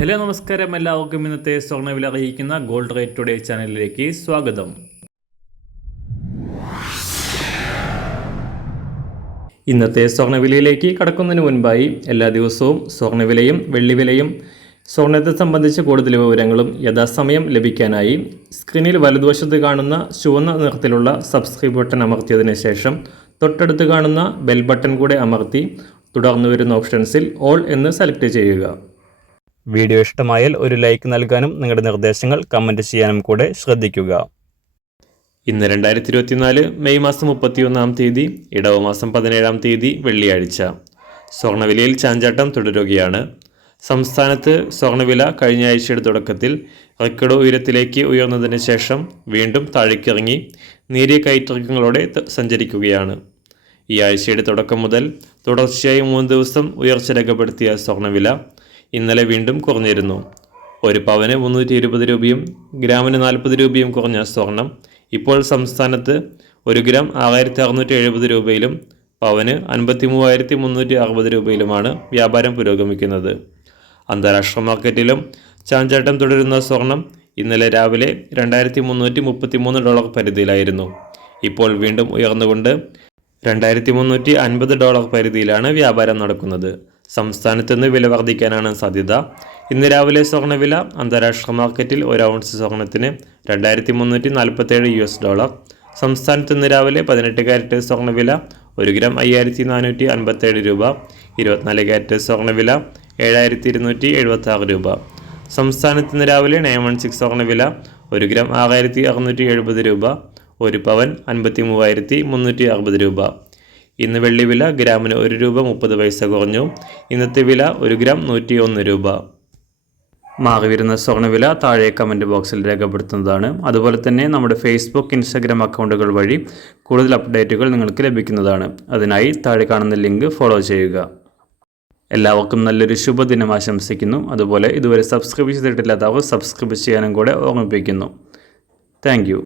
Hello നമസ്കാരം, എല്ലാവർക്കും ഇന്നത്തെ സ്വർണ്ണവില അറിയിക്കുന്ന ഗോൾഡ് റേറ്റ് ടുഡേ ചാനലിലേക്ക് സ്വാഗതം. ഇന്നത്തെ സ്വർണ്ണവിലയിലേക്ക് കടക്കുന്നതിന് മുൻപായി എല്ലാ ദിവസവും സ്വർണ്ണവിലയും വെള്ളിവിലയും സ്വർണ്ണത്തെ സംബന്ധിച്ച് കൂടുതൽ വിവരങ്ങളും യഥാസമയം ലഭിക്കാനായി സ്ക്രീനിൽ വലതുവശത്ത് കാണുന്ന ചുവന്ന നിറത്തിലുള്ള സബ്സ്ക്രൈബ് ബട്ടൺ അമർത്തിയതിനു ശേഷം തൊട്ടടുത്ത് കാണുന്ന ബെൽ ബട്ടൺ കൂടെ അമർത്തി തുടർന്ന് വരുന്ന ഓപ്ഷൻസിൽ ഓൾ എന്ന് സെലക്ട് ചെയ്യുക. വീഡിയോ ഇഷ്ടമായാൽ ഒരു ലൈക്ക് നൽകാനും നിങ്ങളുടെ നിർദ്ദേശങ്ങൾ കമൻറ്റ് ചെയ്യാനും കൂടെ ശ്രദ്ധിക്കുക. ഇന്ന് 2024 മെയ് മാസം 31-ാം തീയതി, ഇടവ മാസം 17-ാം തീയതി വെള്ളിയാഴ്ച. സ്വർണ്ണവിലയിൽ ചാഞ്ചാട്ടം തുടരുകയാണ്. സംസ്ഥാനത്ത് സ്വർണ്ണവില കഴിഞ്ഞ ആഴ്ചയുടെ തുടക്കത്തിൽ റെക്കോർഡ് ഉയരത്തിലേക്ക് ഉയർന്നതിന് ശേഷം വീണ്ടും താഴേക്കിറങ്ങി നേരിയ കയറ്റിറക്കങ്ങളോടെ സഞ്ചരിക്കുകയാണ്. ഈ ആഴ്ചയുടെ തുടക്കം മുതൽ തുടർച്ചയായി 3 ദിവസം ഉയർച്ച രേഖപ്പെടുത്തിയ സ്വർണ്ണവില ഇന്നലെ വീണ്ടും കുറഞ്ഞിരുന്നു. ഒരു പവന് 320 രൂപയും ഗ്രാമിന് 40 രൂപയും കുറഞ്ഞ സ്വർണം ഇപ്പോൾ സംസ്ഥാനത്ത് 1 ഗ്രാം 6670 രൂപയിലും പവന് 53,360 രൂപയിലുമാണ് വ്യാപാരം പുരോഗമിക്കുന്നത്. അന്താരാഷ്ട്ര മാർക്കറ്റിലും ചാഞ്ചാട്ടം തുടരുന്ന സ്വർണം ഇന്നലെ രാവിലെ $2,333 പരിധിയിലായിരുന്നു. ഇപ്പോൾ വീണ്ടും ഉയർന്നുകൊണ്ട് $2,350 പരിധിയിലാണ് വ്യാപാരം നടക്കുന്നത്. സംസ്ഥാനത്ത് നിന്ന് വില വർദ്ധിക്കാനാണ് സാധ്യത. ഇന്ന് രാവിലെ സ്വർണ്ണവില അന്താരാഷ്ട്ര മാർക്കറ്റിൽ 1 ഔൺസ് സ്വർണത്തിന് $2,347. സംസ്ഥാനത്ത് ഇന്ന് രാവിലെ 18 കാരറ്റ് സ്വർണ്ണവില 1 ഗ്രാം 5,457 രൂപ, 24 കാരറ്റ് സ്വർണ്ണവില 7,276 രൂപ. സംസ്ഥാനത്ത് ഇന്ന് രാവിലെ 916 സ്വർണ്ണവില 1 ഗ്രാം 6,670 രൂപ, 1 പവൻ 53,360 രൂപ. ഇന്ന് വെള്ളിവില ഗ്രാമിന് 1 രൂപ 30 പൈസ കുറഞ്ഞു. ഇന്നത്തെ വില 1 ഗ്രാം 101 രൂപ. മാറിവരുന്ന സ്വർണ്ണവില താഴെ കമൻറ്റ് ബോക്സിൽ രേഖപ്പെടുത്തുന്നതാണ്. അതുപോലെ തന്നെ നമ്മുടെ ഫേസ്ബുക്ക്, ഇൻസ്റ്റാഗ്രാം അക്കൗണ്ടുകൾ വഴി കൂടുതൽ അപ്ഡേറ്റുകൾ നിങ്ങൾക്ക് ലഭിക്കുന്നതാണ്. അതിനായി താഴെ കാണുന്ന ലിങ്ക് ഫോളോ ചെയ്യുക. എല്ലാവർക്കും നല്ലൊരു ശുഭദിനം ആശംസിക്കുന്നു. അതുപോലെ ഇതുവരെ സബ്സ്ക്രൈബ് ചെയ്തിട്ടില്ലാത്തവർ സബ്സ്ക്രൈബ് ചെയ്യാനും കൂടെ ഓർമ്മിപ്പിക്കുന്നു. Thank you.